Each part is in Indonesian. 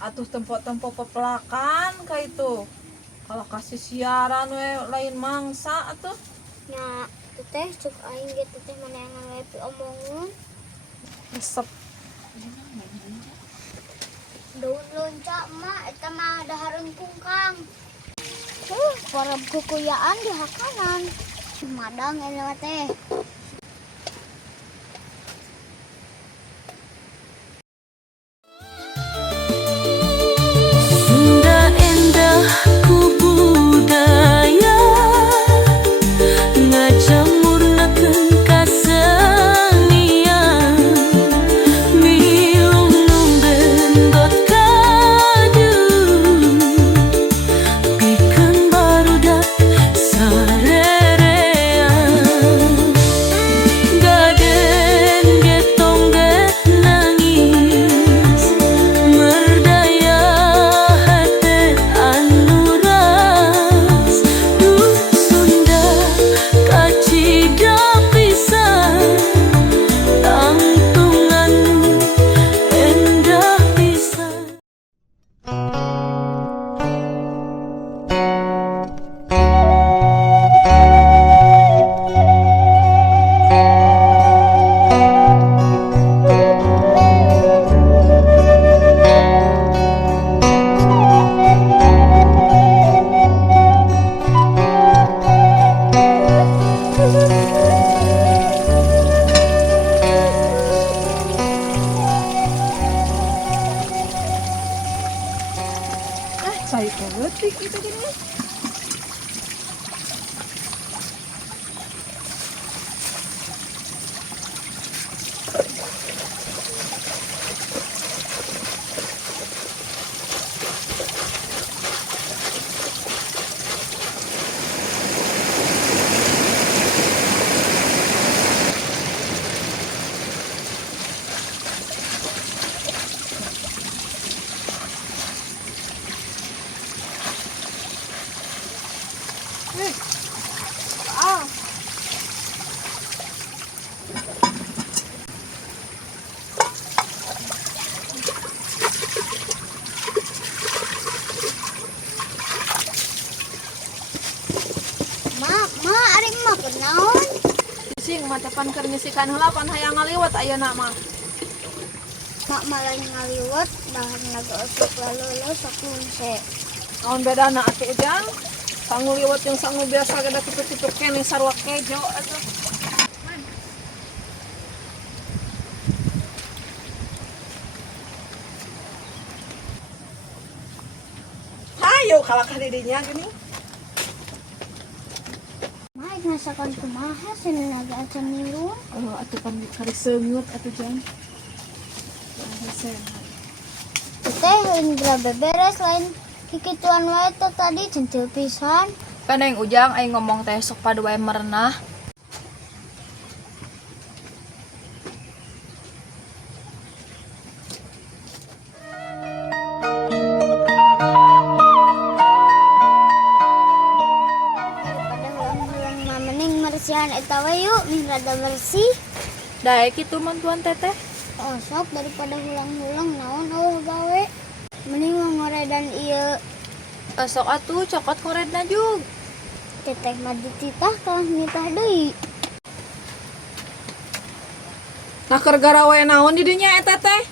atuh tempo-tempo pepelakan kayak itu. Kalau kasih siaran lain mangsa atuh. Nya teteh cuk aing ge teteh maneangan we omongin. Resep. Daun lonca mah eta mah dahareun kungkang. Para kukuyaan di hakanan. Madang ini mah teh. Sunda endah ku budaya ngajamurnakeun kasenian milung nunggendot kadung pikeun barudak sarerean gaden getong get nangis merdaya hate anu ras duh Sunda kacida pisan tangtungan endah pisan. Saya politik itu gini. Ah. Ma ari mah kenaon? Sing matepan keur nyisikan heula pan hayang ngaliwat ayeuna mah. Mak malah ngaliwat bahan lagu osok lalu sok nungse. Naon bedana atuh ujang? Sangu liwat yang sangu biasa gada kitu-kitu keneh sarua kejo atuh. Hayo kalakah di dinya gini. Ma ngasakan kumaha seuneunaga acan milu. Oh, atuh pan kari seungut atuh jang. Teteh indra beberes lain kikituan wae teh tadi centil pisan. Kaneng ujang aing ngomong teh sok padu wae merenah. Daripada hulang-hulang mah mending mersihan eta we yuk, ming rada bersih. Daek kitu mantuan teteh. Osok daripada hulang-hulang naon eueuh gawe. Mending ngoredan ieu Esok atuh cokot koredna jug. teteh mah dititah kalah nitah deui. Nah keur garawe naon di dinya eta teh?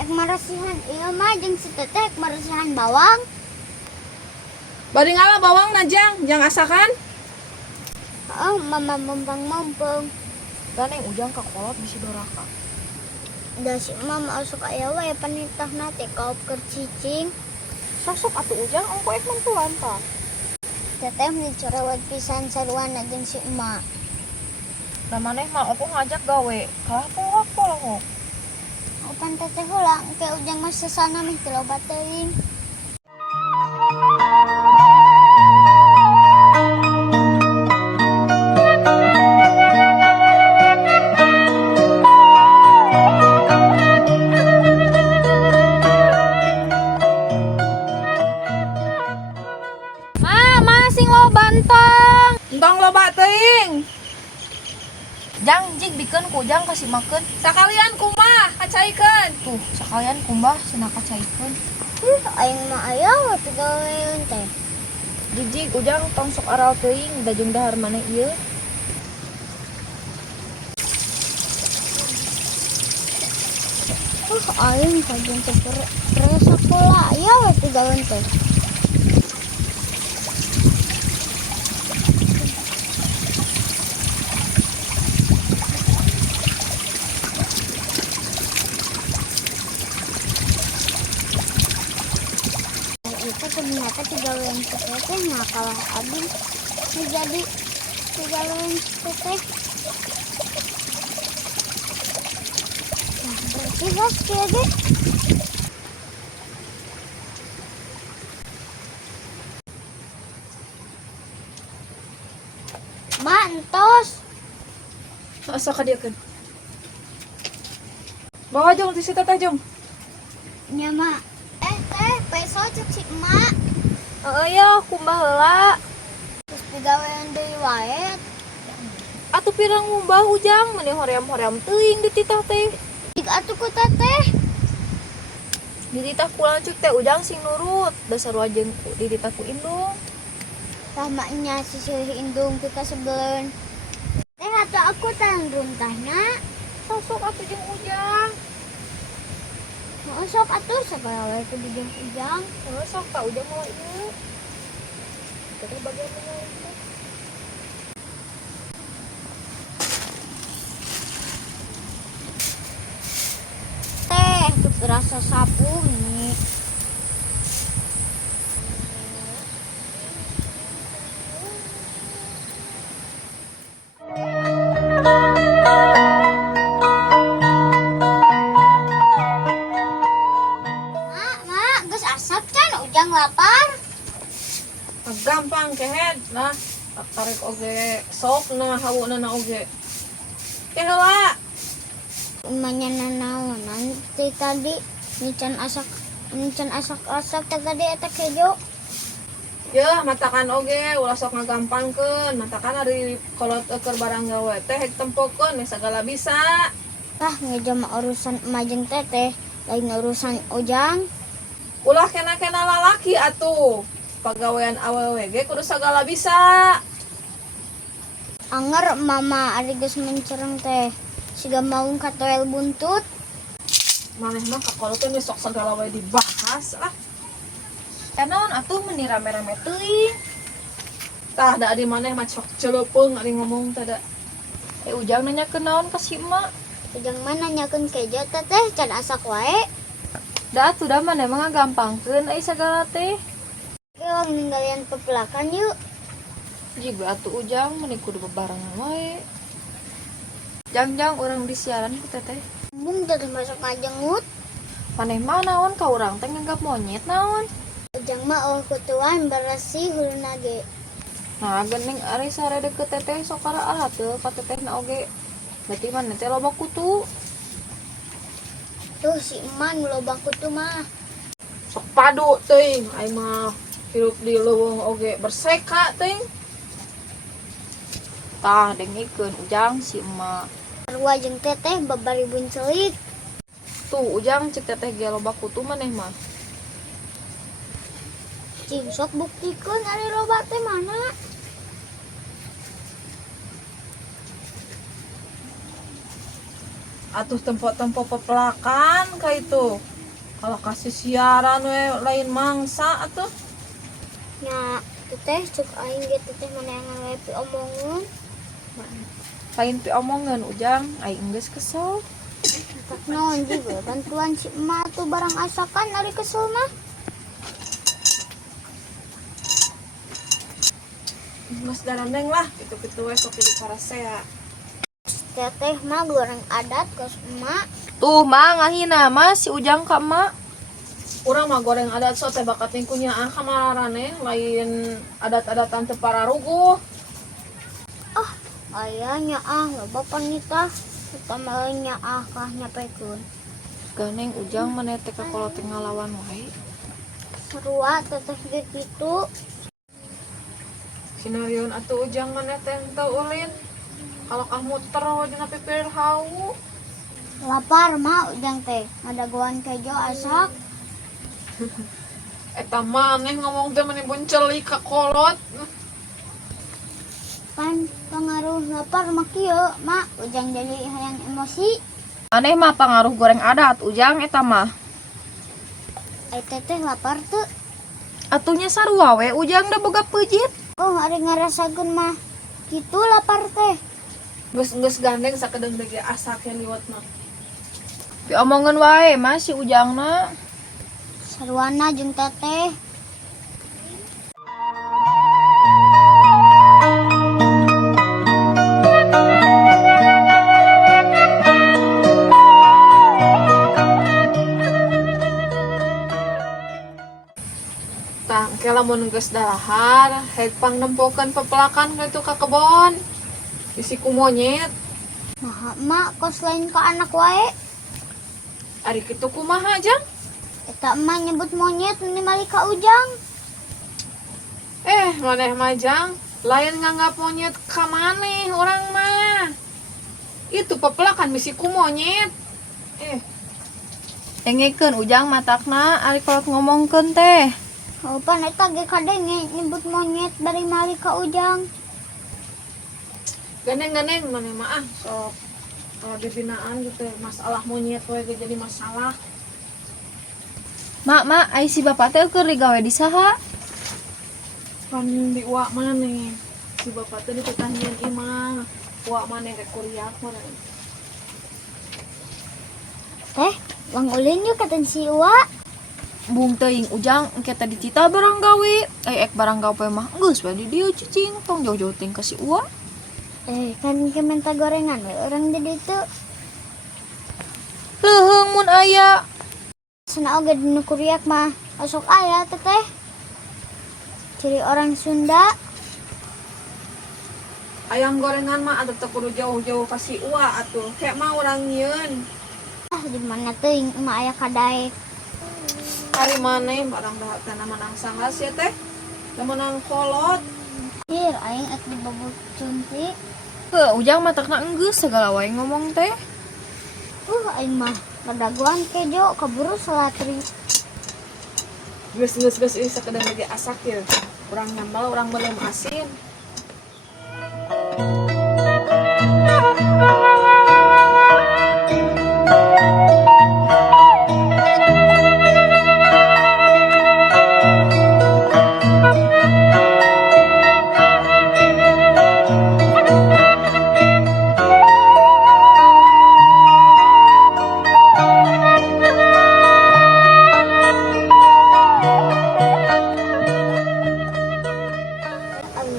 Ek marasihan ieu mah jeung si teteh ek marasihan bawang. Bari ngala bawang najang, jang asakan. Oh, mama mumpang-mumpung. Kaneng ujang ka kolot bisi doraka. Da si mama asup aya wae panitahna teh kaup keur cicing. Sok atuh ujang ongko ek mantuan pa. Teteh dicorewet pisan saruana jeung si emak. Da maneh mah ongko ngajak gawe. Kalah polak polong. Opan teteh heula engke ujang mah sesana meh teu loba teuing. Entong loba teuing. Jang jig bikeun ku ujang kasih makeun. Sakalian kumaha? nakacaikan. Tuh, sekalian kumbah cenah kacaikeun. Aing mah aya waktu gawean teh. Jijik ujang tong sok aral teuing da jeung dahar maneh ieu. Aing kajian teh sekolah aya waktu gawean teh. Itu ternyata gawean teh mah kalah abis menjadi gawean teh. Nah, berarti bos kieu ge. Mantos. Asa ka dieu keun. Bawa jong di situ teh jong. Nya mak. Teh peso cek si emak. Ya, kumbah heula. Terus digawean deui wae. Atuh pirang ngumbah ujang meni hoream-hoream teuing di titah teh. Dik atuh ku teteh. Di titah ku lanceuk teh ujang sing nurut. Da sarua jeung di titah ku indung. Ramanya sisih indung pika sebeleun. Teh atuh aku tang runtahna. Sosok atuh jeung ujang. Mau sok atuh sagala wae teh dijeng ujang. Sok ka ujang mau ieu. Tadi bagian mana itu? Teh tuh rasa sapu nih. Mak, geus asap can ujang lapar. Gampang kehed nah. Tarik oge sok nah hauna na oge. Teh heula. Umanya nanaon nanti tadi nican asak teh gede eta kejo. Ya, matakan oge ulah sok ngagampangkeun. Matakan ari kolot keur barang gawe teh hek tempokeun we sagala bisa. Tah ngeja mah urusan emak jeung teteh, lain urusan ujang. Ulah kena-kena lalaki atuh. Pagawean awewe ge kudu sagala bisa. Anger mama ari geus mencereng teh. Siga maung katoel buntut. Maneh mah kakolot teh sok sagala wae dibahas ah. Kanaon atuh meni rame-rame teuing. Tah da di maneh mah sok ceuleupung ari ngomong teh da. Ujang nanya ke naon ka si emak. Ujang mana nyakeun kejo teteh can asak wae. Da atuh da maneh mah ngagampangkeun ai sagala teh. Euang ninggalian pepelakan yuk. Jiga atuh ujang meni kudu bebarengan wae. Jang-jang urang di siaran ku teteh. Bung jadi masuk ngajengut. Maneh mah naon ka urang teh nganggap monyet naon. Ujang mah kutuan bersih huluna ge. Nah, geuning ari sare deket teteh sok ara teu ka tetehna oge. Berarti maneh teh loba kutu. Tuh si eman loba kutu mah. Sok padu teuing ai mah hirup di leuweung oge berseka teuing. Tah dengikeun ujang si emak. Sarua jeung teteh babaribun celik. Tuh ujang cek teteh ge loba kutu maneh mah. Cing sok buktikeun ari loba teh mana? Atuh tempo-tempo pepelakan ka itu. Kalau kasih siaran we lain mangsa atuh. Nya teteh cuk aing ge teteh maneangan wae pi omongeun. Lain pi omongeun ujang ai geus kesel. Tak naon juga bantuan si emak tuh barang asakan ari kesel mah. Mas darandeng lah gitu-gitu we sok jadi karasea. Teteh mah goreng adat kos emak. Tuh mah ngahina mah si ujang ka emak. Urang mah goreng adat so teh bakat tingkunya kamararaneh lain adat-adatan teu pararuguh. Ayahnya loba panitah utama nya kah nyapekeun. Ganeng ujang maneh teh ka kolot teh ngalawan wae. Sarua teteh ge kitu. Sinarion atuh ujang maneh teh teu ulin. Kalau kamu muter dina pipir hau. Lapar mah ujang teh. Ngadaguan kejo asak. Eta maneh ngomong teh menipun celik ka kolot. Pan pengaruh lapar mah kieu, mak ujang jadi hayang emosi. Aneh mah pengaruh goreng adat ujang eta mah. Ai teteh lapar tuh. Atunya sarua we ujang da boga peujit. Oh, ari ngarasakeun mah kitu lapar teh. Geus gandeng sakedeung deui asak yang liwat mah. Diomongeun wae mah si ujangna. Saruana jeung teteh. Tah engke lamun geus dahar, haid pangnempokeun pepelakan kitu ka kebon. Isi ku monyet. Nah, mak kos lain ke anak wae. Ari kitu kumaha jang? Eta emak nyebut monyet minimal ka ujang. Maneh mah jang, lain nganggap monyet ka maneh urang mah. Itu pepelakan misi ku monyet. Dengekeun ujang matakna ari kolot ngomongkeun teh. Pan eta ge kadenge nyebut monyet bari mali ka ujang. Gandeng-gandeng maneh mah sok kalau dibinaan gitu masalah monyet we ge jadi masalah. Mak, ai si bapak teh keur digawe di saha? Kan di uak maneh. Si bapak teh ditetangieun imah. Uak maneh rek kuliah maneh. Teh, Bang Ulin yuk katan si Uwa. Bung teuing ujang engke tadi cita barang gawe. Ek barang gawe mah geus we di dieu cicing tong jauh-jauh teuing ka si Uwa. Kan kementa gorengan we orang di ditu. Leuheung mun aya. Sana oge dinu kuriak mah osok aya teteh. Ciri orang Sunda. Ayam gorengan mah atuh teu kudu jauh-jauh ka si Uwa atuh. Kayak mah urang nyieun. Di mana teuing emak aya kadaek. Ari maneh barang dahar teh menang saha sia teh? Teu menang kolot. Hir aing ek dibobot cuntik. Ujang matakna enggeus segala wae ngomong teh. Aing mah ngadaguan kejo keburu salatri. Geus ieu sakedeung lagi asak ieu. Urang nyambal, urang belum asin.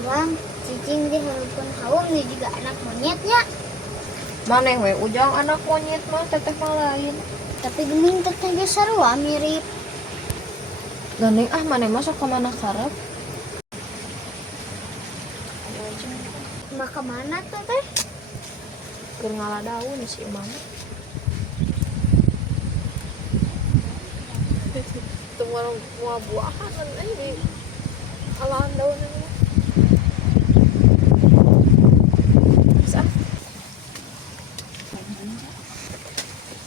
Urang cicing di hareupeun haum dia juga anak monyetnya. Maneh we ujang anak monyet mah teteh mah lain. Tapi geuning teteh ge sarua mirip. Gandeng maneh mah sok ka mana karep. Maka mana tuh teh? Keur ngaladaun si imam. Teu buah-buahan di alahan daun ini.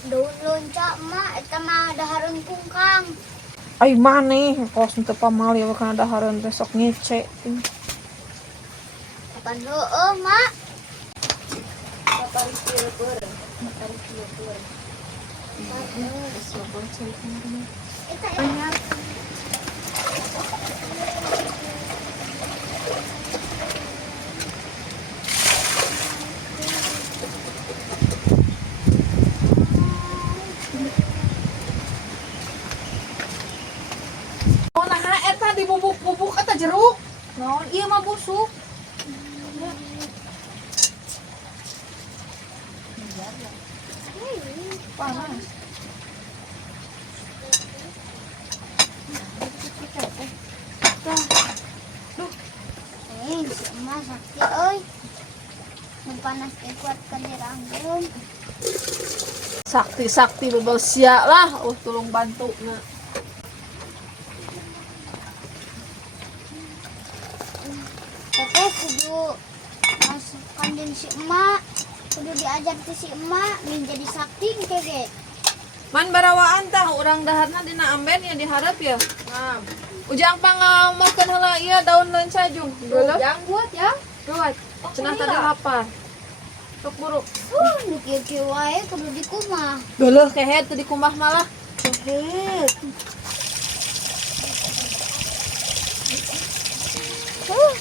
Daun lonca emak eta mah dahareun kungkang. Ai maneh kos teu pamali we kana dahareun teh sok ngece. Kapan heueuh mak? Matari kieu-kieu. Eta ya. Eta dibubuk-bubuk eta jeruk. Naon ieu mah busuk. Panas. Si emak sakti euy. Mun panas teh kuat ka diranggeun. Sakti bebel sia lah, tulung bantu na. Teteh kudu masukkan jeung si emak. kudu diajar ti si emak menjadi sakti kege. Man barawaan tah urang daharna dina amben ya diharap ya. Nah, ujang pangamokeun heula ieu daun leunca-jung. Geuleuh. Ujang buat ya. Buat. Cenah tadi lapar. Sok buru. Nu kieu-kieu wae kudu dikumah. Geuleuh kehet teu dikumbah malah. Kehet.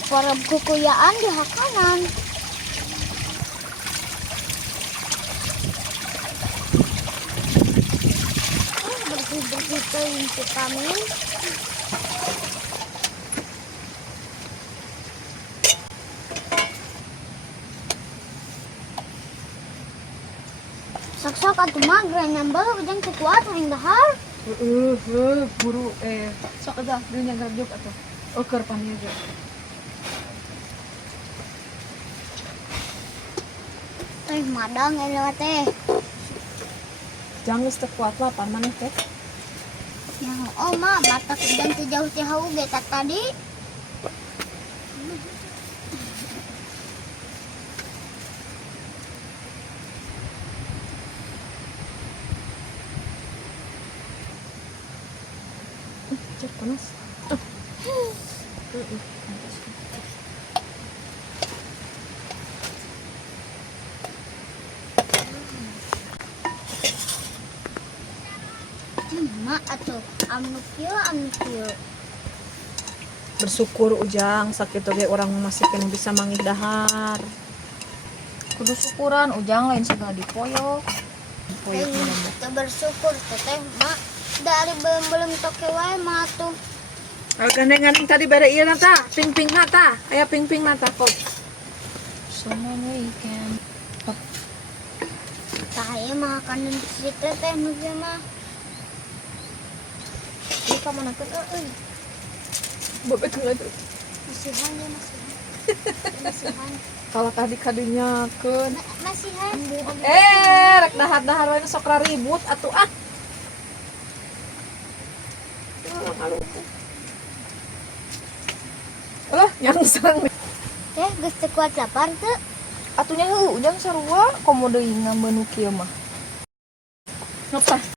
Para kukuyaan di hakanan. Bersih-bersih teuing vitamin. Sok-sok atuh mah geura nyambel ujang teu kuat hayang dahar. Buru sok aja dieu nyagarjuk atuh. Keur paniaga. Madang ini teh. Jangan geus teu kuat lapar maneh teh. Yang mah batak ujang teu jauh teh hau ge tadi. Cek panas. Mak atuh amnu kieu. Bersyukur ujang sakitu ge urang masih kena bisa manggih dahar. Kudu syukuran ujang lain segala dipoyok. Dipoyok menembak. Teu bersyukur teh mak dari belum toke wae mah atuh. Gandeng-gandeng tadi bare ieu na tah, ping-ping na tah. Aya ping-ping na tah kok. Someone weekend. Tah ieu mah kanen si teh nu ge mah. Ieu ka manakeun euy. Bebetul atuh. Masihan ya masihan. Kalau tadi kadinya keun. Masihan. Rek dahar-dahar wae sok ribut atuh ah. Nyangsang. Teh geus teu kuat lapar teu. Atunya heuh ujang sarua komo deui ngambeun nu kieu mah. Ngapa?